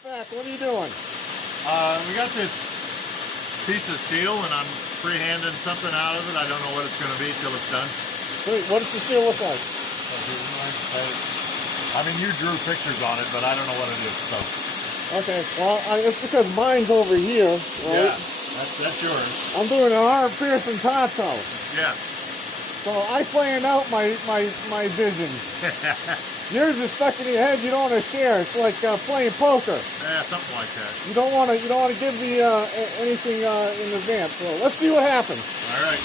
What are you doing? We got this piece of steel and I'm freehanding something out of it. I don't know what it's going to be till it's done. Wait, what does the steel look like? I mean, you drew pictures on it, but I don't know what it is. So. Okay, well, it's because mine's over here, right? Yeah, that's yours. I'm doing an arm piercing tato. Yeah. So I planned out my vision. Yours is stuck in your head. You don't want to share. It's like playing poker. Yeah, something like that. You don't want to give me anything in advance. So let's see what happens. All right.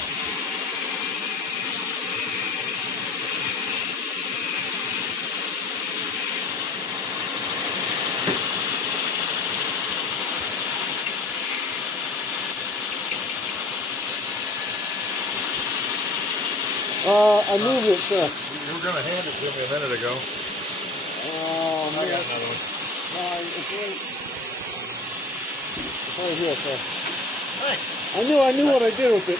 I moved it, sir. You were going to hand it to me a minute ago. I got another one. It's right here, sir. Thanks. I knew what I did with it.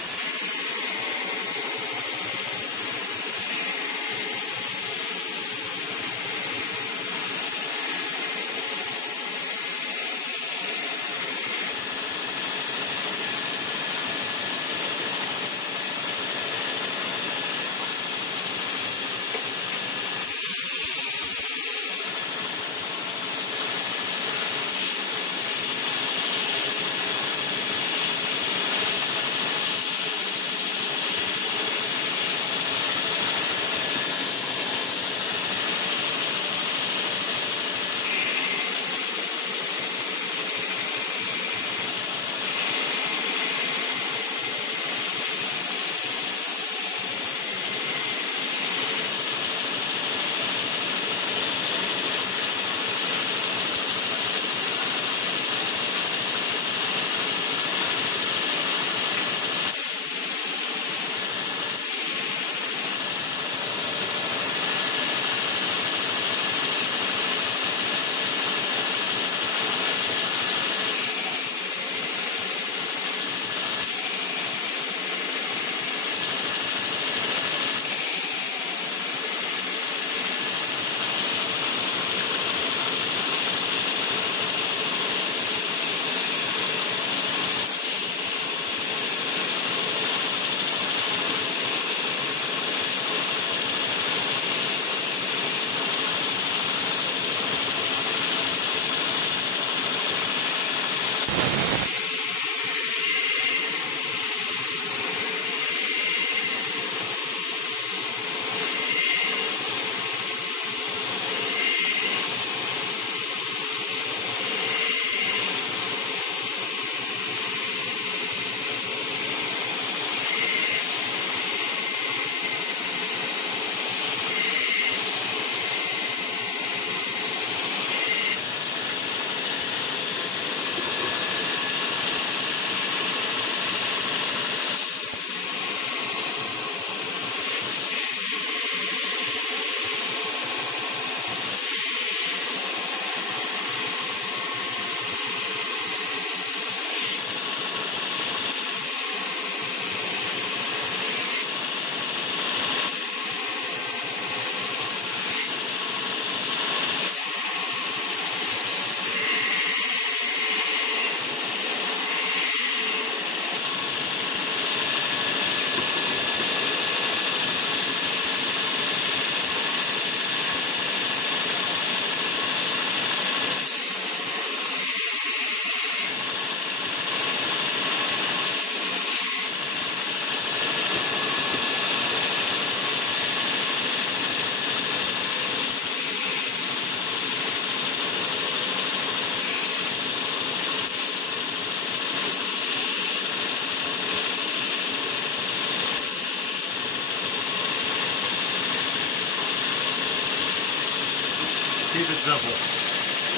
Keep it simple.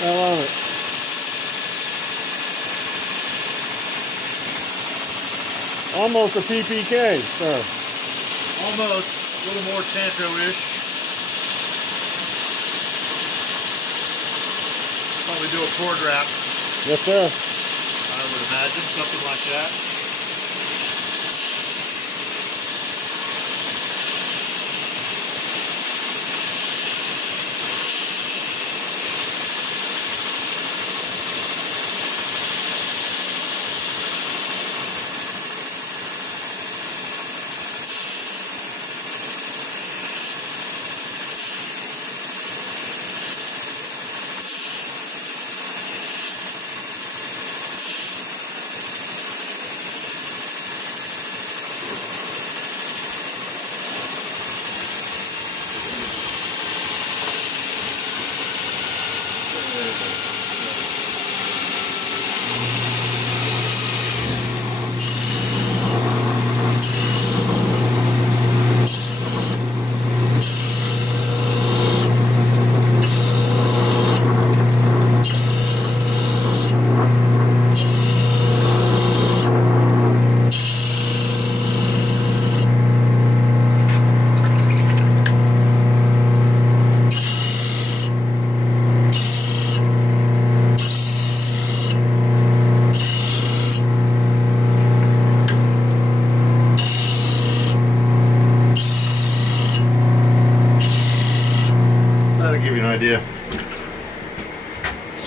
I love it. Almost a PPK, sir. Almost. A little more Tanto-ish. Probably do a cord wrap. Yes, sir. I would imagine something like that.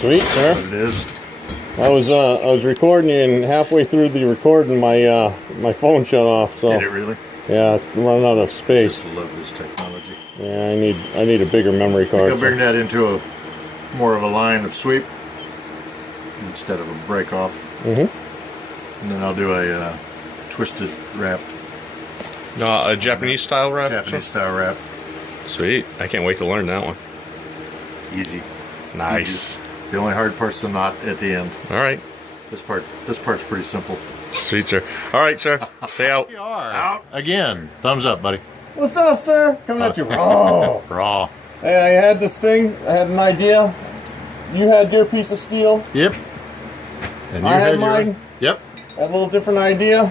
Sweet, sir. What it is. I was recording you, and halfway through the recording, my my phone shut off. So Did it really? yeah, I'm running out of I space. just love this technology. Yeah, I need a bigger memory card. I'll bring that into a more of a line of sweep instead of a break off. Mm-hmm. And then I'll do a twisted wrap. A Japanese style wrap? Japanese style wrap. Sweet. I can't wait to learn that one. Easy. Nice. Easy. The only hard part's the knot at the end. All right. This part's pretty simple. Sweet, sir. All right, sir. Stay out. We are out again. Thumbs up, buddy. What's up, sir? Coming at you raw. Raw. Hey, I had this thing. I had an idea. You had your piece of steel. Yep. And I had mine. Yep. A little different idea.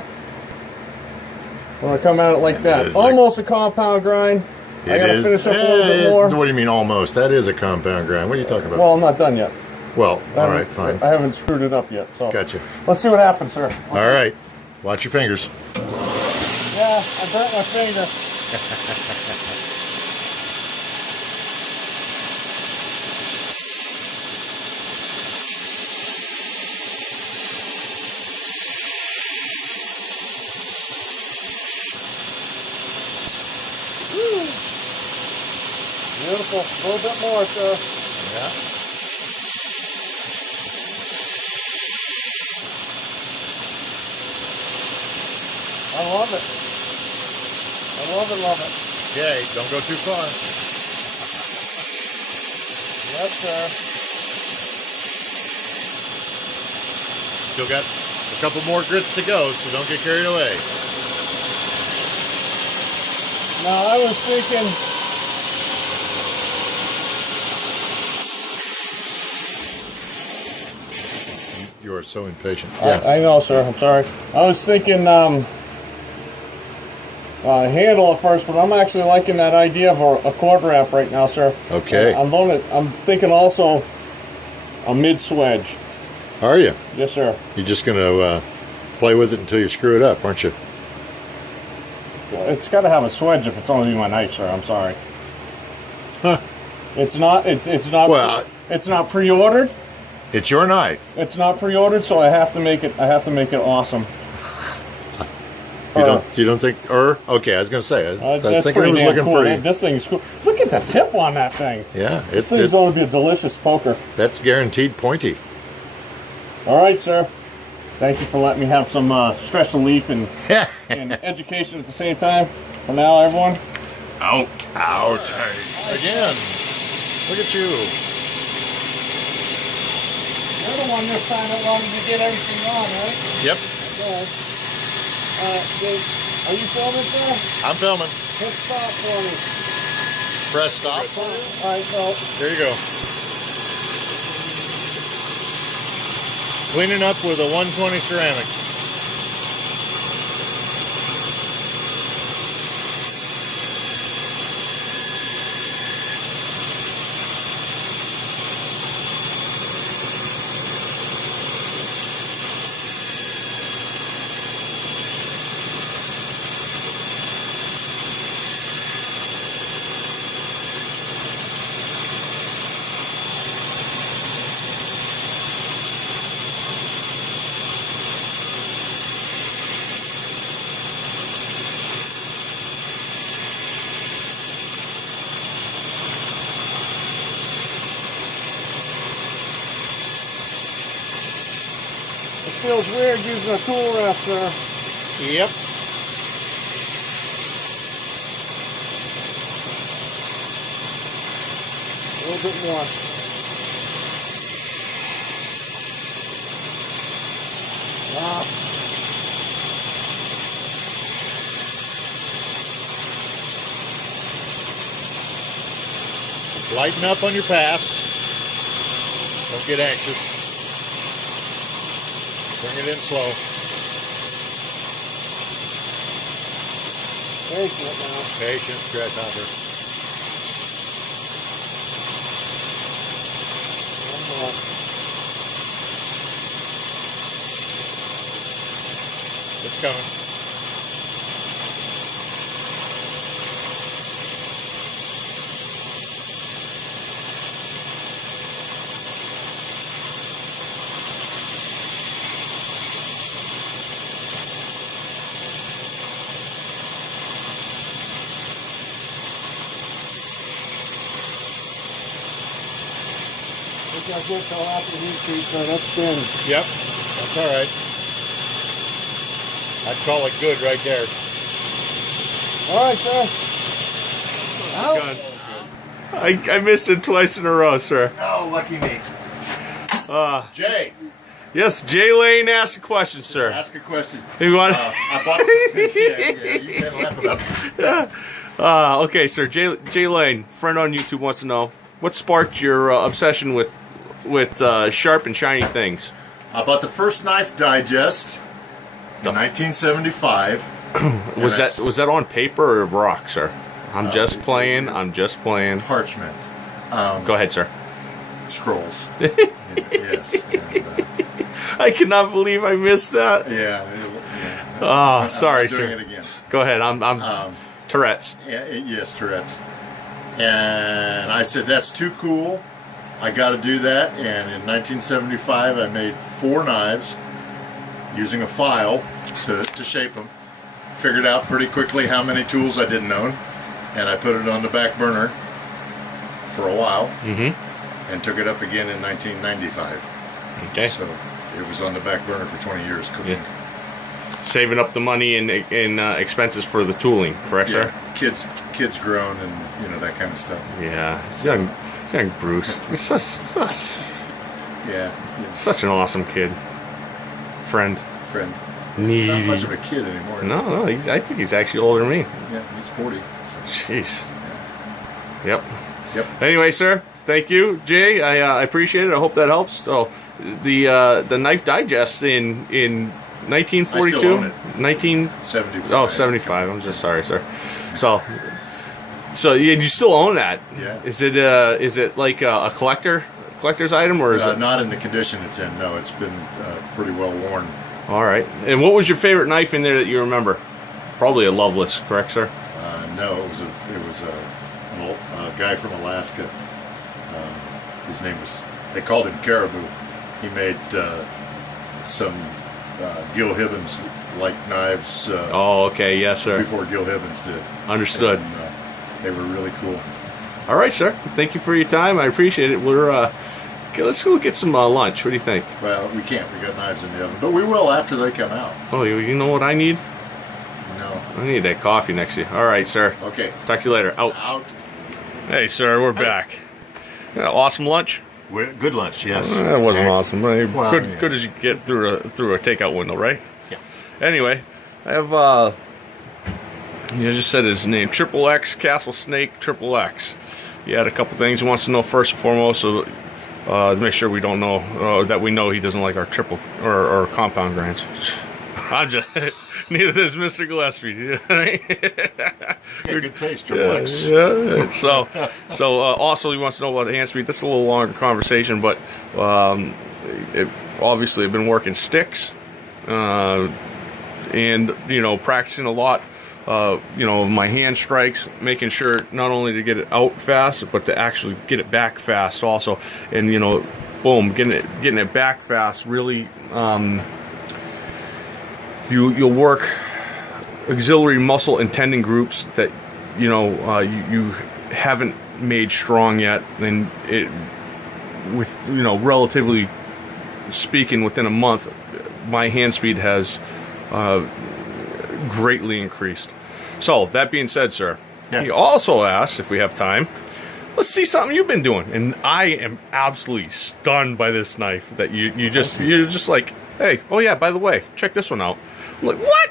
I'm gonna come at it like that. Almost a compound grind. I gotta finish up a little bit more. What do you mean almost? That is a compound grind. What are you talking about? Well, I'm not done yet. Well, all right, fine. I haven't screwed it up yet, so. Gotcha. Let's see what happens, sir. All right. Watch your fingers. Yeah, I burnt my finger. Beautiful. A little bit more, sir. Yeah. I love it. I love it, love it. Okay, don't go too far. Yes, sir. Still got a couple more grits to go, so don't get carried away. Now, I was thinking... You are so impatient. I know, sir. I'm sorry. I was thinking handle at first, but I'm actually liking that idea of a cord wrap right now, sir. Okay. I'm thinking also a mid swedge. Are you? Yes, sir. You're just going to play with it until you screw it up, aren't you? It's got to have a swedge if it's only my knife, sir. I'm sorry. Huh. It's not. It's not. Well, it's not pre-ordered. It's your knife. It's not pre-ordered, so I have to make it. I have to make it awesome. You don't think? Okay, I was going to say. I was thinking it was damn looking cool. pretty. This thing is cool. Look at the tip on that thing. Yeah, This thing's going to be a delicious poker. That's guaranteed pointy. All right, sir. Thank you for letting me have some stress relief and education at the same time. For now, everyone. Out. Out. Again. Look at you. You're the one this time that wanted to get everything on, right? Yep. Okay. Are you filming, sir? I'm filming. Hit stop for me. Press stop. All right, so. There you go. Cleaning up with a 120 ceramic. It feels weird using a tool wrap, sir. Yep. A little bit more. Lighten up on your pass. Don't get anxious. Bring it in slow. Patient now. Patience, grasshopper. One more. It's coming. good till after heat treat, so that's standard. Yep, that's all right. I'd call it good right there. All right, sir. I missed it twice in a row, sir. Oh, lucky me. Jay. Yes, Jay Lane asked a question, sir. Ask a question. You want? I bought yeah, you can't laugh about it. Okay, sir. Jay Lane, friend on YouTube, wants to know what sparked your obsession with sharp and shiny things. I bought the first Knife Digest in 1975. Was that on paper or rock, sir? I'm just playing. Parchment. Go ahead, sir. Scrolls. Yes. And, I cannot believe I missed that. yeah. Oh, sorry, I'm doing sir. it again. Go ahead. I'm Tourette's. Yes, Tourette's. And I said, that's too cool. I got to do that. And in 1975, I made 4 knives using a file to shape them. Figured out pretty quickly how many tools I didn't own. And I put it on the back burner for a while. And took it up again in 1995. Okay. So it was on the back burner for 20 years cooking. Yeah. Saving up the money in expenses for the tooling, correct, Yeah, sir? kids grown and that kind of stuff. Yeah, young Bruce. He's such an awesome kid. Friend. He's not much of a kid anymore. No, I think he's actually older than me. Yeah, he's 40. So. Jeez. Yeah. Yep. Anyway, sir, thank you, Jay. I appreciate it. I hope that helps. So, the Knife Digest in 1942, I still own it. 1975. Oh, 75. I'm just sorry, sir. So you still own that? Yeah. Is it like a collector's item, or is it not in the condition it's in? No, it's been pretty well worn. All right. And what was your favorite knife in there that you remember? Probably a Loveless, correct, sir? No, it was a guy from Alaska. His name was, they called him Caribou. He made some Gil Hibbons like knives. Oh, okay, yes, sir. Before Gil Hibbons did. Understood. And, they were really cool. All right, sir. Thank you for your time. I appreciate it. Let's go get some lunch. What do you think? Well, we can't. We got knives in the oven, but we will after they come out. Oh, you know what I need? No. I need that coffee next to you. All right, sir. Okay. Talk to you later. Out. Hey, sir. We're back. Awesome lunch. Good lunch, yes. That wasn't awesome. Well, good as you get through a takeout window, right? Yeah. Anyway, I have you just said his name, Triple X Castle Snake Triple X. He had a couple things he wants to know first and foremost, so to make sure we don't know that we know he doesn't like our triple or compound grinds. I'm just neither does Mr. Gillespie. Good taste, Triple X. Yeah. So also he wants to know about the hand speed. That's a little longer conversation, but obviously I've been working sticks, and practicing a lot. My hand strikes, making sure not only to get it out fast, but to actually get it back fast also. And boom, getting it back fast. Really, you'll work auxiliary muscle and tendon groups that you haven't made strong yet, and it with relatively speaking within a month, my hand speed has greatly increased. So that being said, sir, he also asked if we have time, let's see something you've been doing, and I am absolutely stunned by this knife that you're just like, hey, oh yeah, by the way, check this one out. I'm like, what?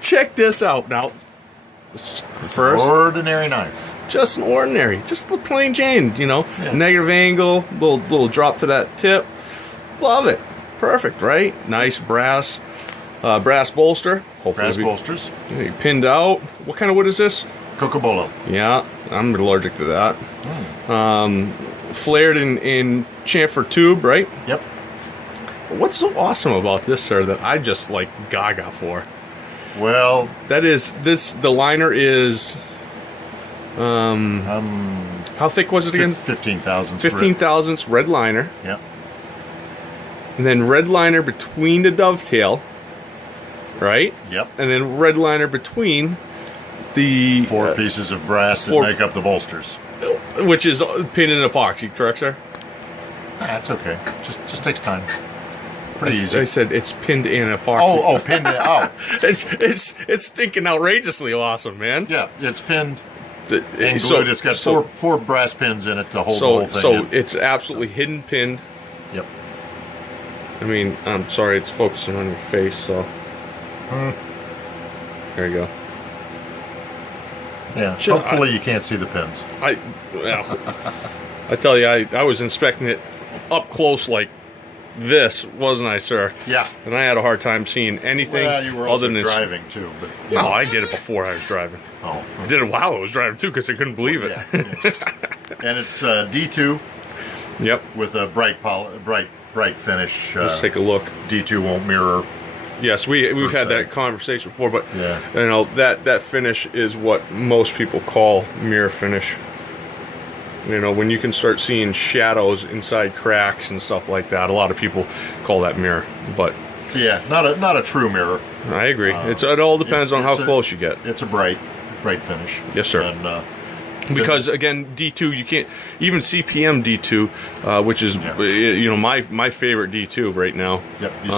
Check this out now. It's an ordinary knife. Just an ordinary, just the plain Jane, negative angle, little drop to that tip. Love it. Perfect, right? Nice brass bolster. Hopefully Brass bolsters. Pinned out. What kind of wood is this? Cocobolo. Yeah, I'm allergic to that. Flared in chamfer tube, right? Yep. What's so awesome about this, sir, that I just like gaga for? Well, that is the liner is how thick was it again? 15 thousandths. 15 thousandths red liner. Yep. And then red liner between the dovetail, right? Yep. And then red liner between the 4 pieces of brass that make up the bolsters. Which is pinned in epoxy, correct, sir? That's okay. Just takes time. Pretty easy. I said it's pinned in epoxy. Oh, pinned in. Oh, it's stinking outrageously awesome, man. yeah, it's pinned and glued. So- It's got so- four brass pins in it to hold the whole thing So in. it's absolutely hidden pinned. Yep. I mean, I'm sorry, it's focusing on your face, so. There you go. Yeah. Sure, Hopefully you can't see the pins. I tell you, I was inspecting it up close like this, wasn't I, sir? Yeah. And I had a hard time seeing anything Well, you were also other than driving too, but you No, know. I did it before I was driving. Oh. I did it while I was driving too, because I couldn't believe it. Yeah. And it's D2 Yep. with a bright finish. Let's take a look. D2 won't mirror. Yes, we've Per had se. that conversation before, but Yeah. you know that finish is what most people call mirror finish. You know, when you can start seeing shadows inside cracks and stuff like that, a lot of people call that mirror. But Yeah, not a true mirror. I agree. It all depends on how it's a- close you get. It's a bright finish. Yes, sir. And Because again, D2, you can't even CPM D2, which is Yeah. you know my favorite D2 right now. yep, you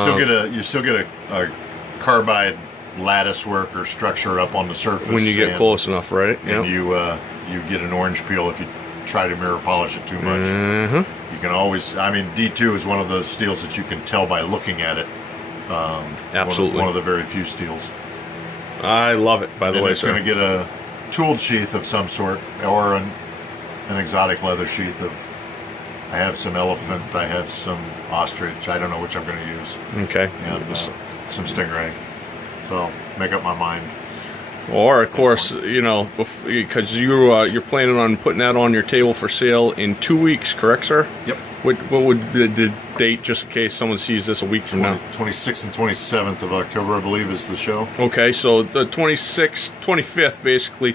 still get a carbide lattice work or structure up on the surface When you get and- close enough, right? and Yep. you get an orange peel if you try to mirror polish it too much. Mhm. You can always, I mean, D2 is one of those steels that you can tell by looking at it. Absolutely. One of the very few steels. I love it. By the And way, it's sir. going to get a tooled sheath of some sort, or an exotic leather sheath of. I have some elephant. I have some ostrich. I don't know which I'm going to use. Okay. And some stingray. So make up my mind. Or of course, you know, because you're planning on putting that on your table for sale in 2 weeks, correct, sir? Yep. What would be the date, just in case someone sees this a week from now? 26th and 27th of October, I believe, is the show. Okay, so the 26th, 25th, basically,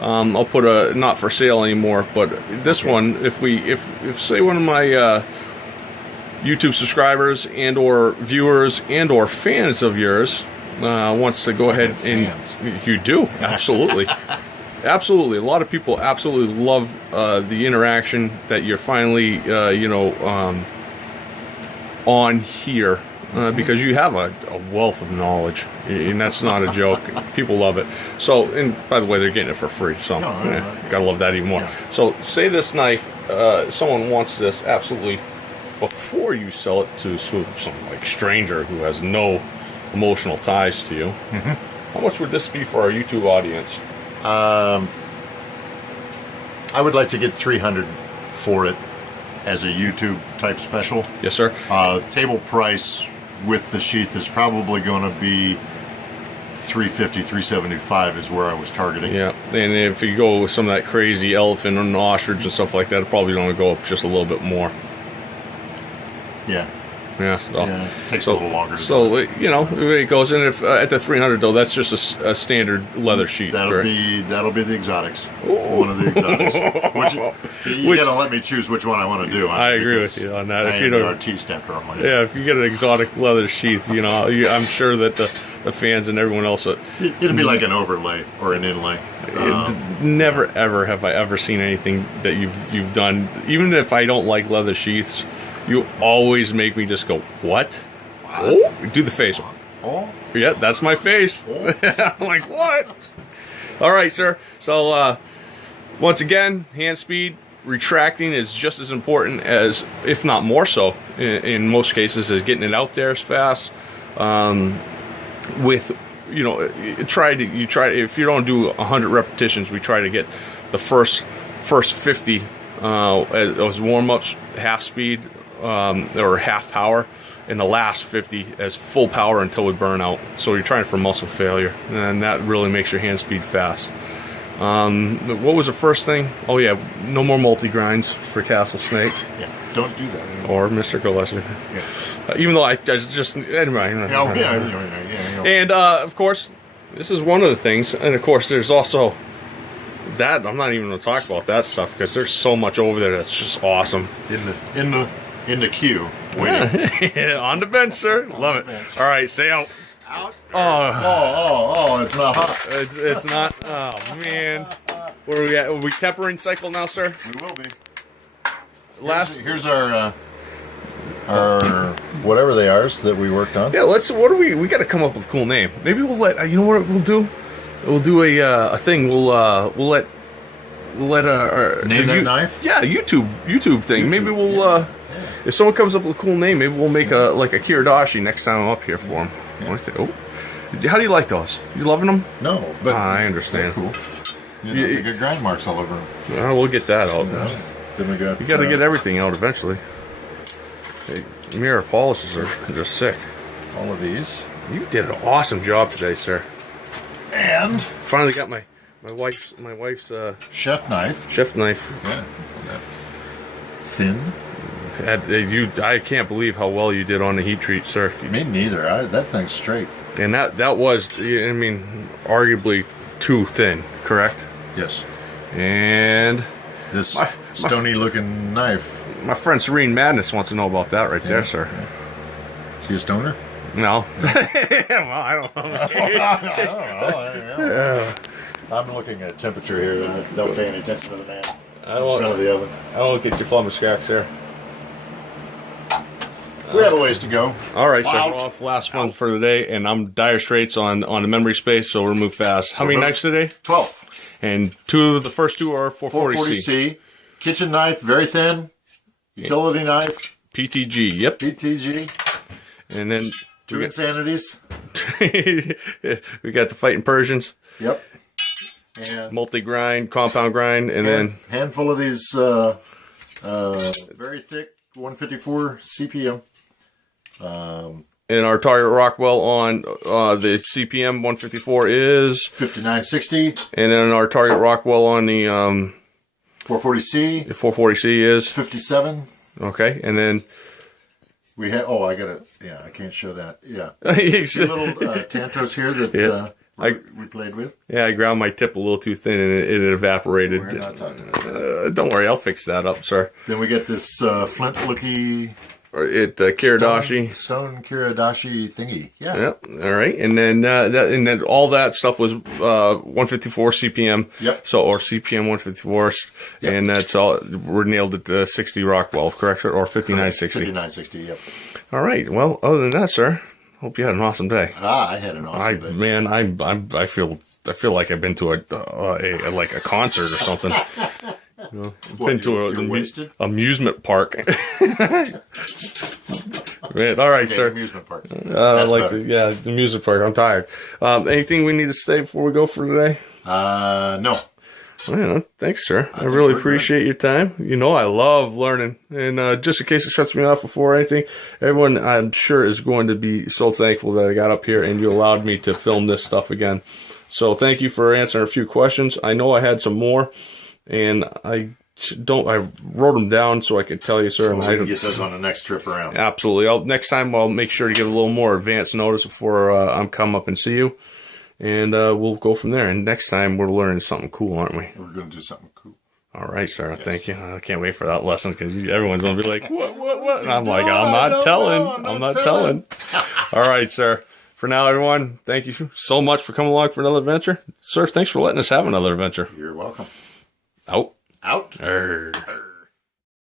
I'll put a not for sale anymore. But this one, if say one of my YouTube subscribers and or viewers and or fans of yours wants to go ahead and fans. you do absolutely. Absolutely, a lot of people absolutely love the interaction that you're finally, on here because you have a wealth of knowledge, and that's not a joke. People love it. So, and by the way, they're getting it for free, so gotta love that even more. Yeah. So, say this knife, someone wants this absolutely before you sell it to some like stranger who has no emotional ties to you. How much would this be for our YouTube audience? I would like to get 300 for it as a YouTube type special. Yes, sir. Table price with the sheath is probably going to be 350, 375 is where I was targeting. Yeah, and if you go with some of that crazy elephant and ostrich and stuff like that, it probably going to go up just a little bit more. Yeah. Yeah, so, Yeah, it takes a little longer. So you know, it goes in. If at the 300 though, that's just a standard leather sheath. That'll correct? be the exotics. One of the exotics. You gotta let me choose which one I want to do. I agree with you on that. I If am you the don't, artiste after all. yeah, if you get an exotic leather sheath, you know, I'm sure that the fans and everyone else. It'd be like an overlay or an inlay. Never ever have I ever seen anything that you've done. Even if I don't like leather sheaths, you always make me just go, what? Oh, do the face. Oh, Yeah, that's my face. I'm like, what? All right, sir. So, once again, hand speed, retracting is just as important as, if not more so, in most cases, as getting it out there as fast. With, you know, if you don't do 100 repetitions, we try to get the first 50 as warm-ups, half speed or half power, and the last 50 as full power until we burn out. So you're trying for muscle failure, and that really makes your hand speed fast. What was the first thing? Oh yeah, no more multi-grinds for Castle Snake yeah. Don't do that anymore. or Mr. Gillespie. Yeah. Even though I just anyway. Oh, yeah. And of course, this is one of the things. And of course, there's also that. I'm not even going to talk about that stuff because there's so much over there that's just awesome. In the queue, waiting. Yeah. On the bench, sir. Love it. bench. All right, say out. Out. Oh, Oh, it's not hot. it's not. Oh man, where are we at? Are we tempering cycle now, sir? We will be. Last. Here's our our whatever they are that we worked on. Yeah, we got to come up with a cool name. Maybe we'll let, you know what we'll do? We'll do a thing. We'll let our Name that knife? Yeah, YouTube thing. Maybe we'll if someone comes up with a cool name, maybe we'll make a Kiradashi next time I'm up here for them. How do you like those? You loving them? No, but I understand. Cool. You know, they got grind marks all over them. Well, we'll get that out. Then we got. You got to get everything out eventually. Hey, mirror polishes are just sick. All of these. You did an awesome job today, sir. And finally got my wife's chef knife. Chef knife. Yeah. Thin. I can't believe how well you did on the heat treat, sir. Me neither. That thing's straight. And that was, I mean, arguably too thin, correct? Yes. And this stony-looking knife. My friend Serene Madness wants to know about that right there, sir. Yeah. Is he a stoner? No. Well, I don't know. I'm looking at temperature here. Don't pay any attention to the man in front of the oven. I won't get your plumber scacks there. We have a ways to go. All right, sir. Well, last one for the day, and I'm dire straits on the memory space, so we'll move fast. How many knives today? 12. And the first two are 440C. Kitchen knife, very thin. Utility knife. PTG, yep. PTG. And then... Two insanities. We got the Fighting Persians. Yep. And multi-grind, compound grind, and then... handful of these very thick 154 CPM. And our target Rockwell on the CPM 154 is 5960. And then our target Rockwell on the 440C. The 440C is 57. Okay, and then we had. Oh, I got it. Yeah, I can't show that. Yeah, two little Tantos here that we played with. Yeah, I ground my tip a little too thin and it evaporated. We're not talking about that. Don't worry, I'll fix that up, sir. Then we get this flint-looky... Kiradashi. Stone Kiradashi thingy. Yeah. Yep. All right. And then all that stuff was 154 CPM. Yep. So, or CPM 154. Yep. And that's all. We're nailed at the 60 Rockwell, correct? Or 5960. 5960, yep. All right. Well, other than that, sir, hope you had an awesome day. I had an awesome day. Man, I feel like I've been to a concert or something. You know, been to an amusement park. Man, all right, sir. Amusement park. The amusement park. I'm tired. Anything we need to say before we go for today? No. Well, thanks, sir. I really appreciate your time. You know, I love learning. And just in case it shuts me off before anything, everyone, I'm sure, is going to be so thankful that I got up here and you allowed me to film this stuff again. So thank you for answering a few questions. I know I had some more, and I wrote them down so I could tell you, sir. Well, we can get those on the next trip around. Absolutely. Next time I'll make sure to give a little more advance notice before I'm come up and see you. And we'll go from there. And next time we're learning something cool, aren't we? We're going to do something cool. All right, sir. Yes. Thank you. I can't wait for that lesson because everyone's going to be like, what? And I'm like, I'm not telling. All right, sir. For now, everyone, thank you so much for coming along for another adventure. Sir, thanks for letting us have another adventure. You're welcome. Out. Out.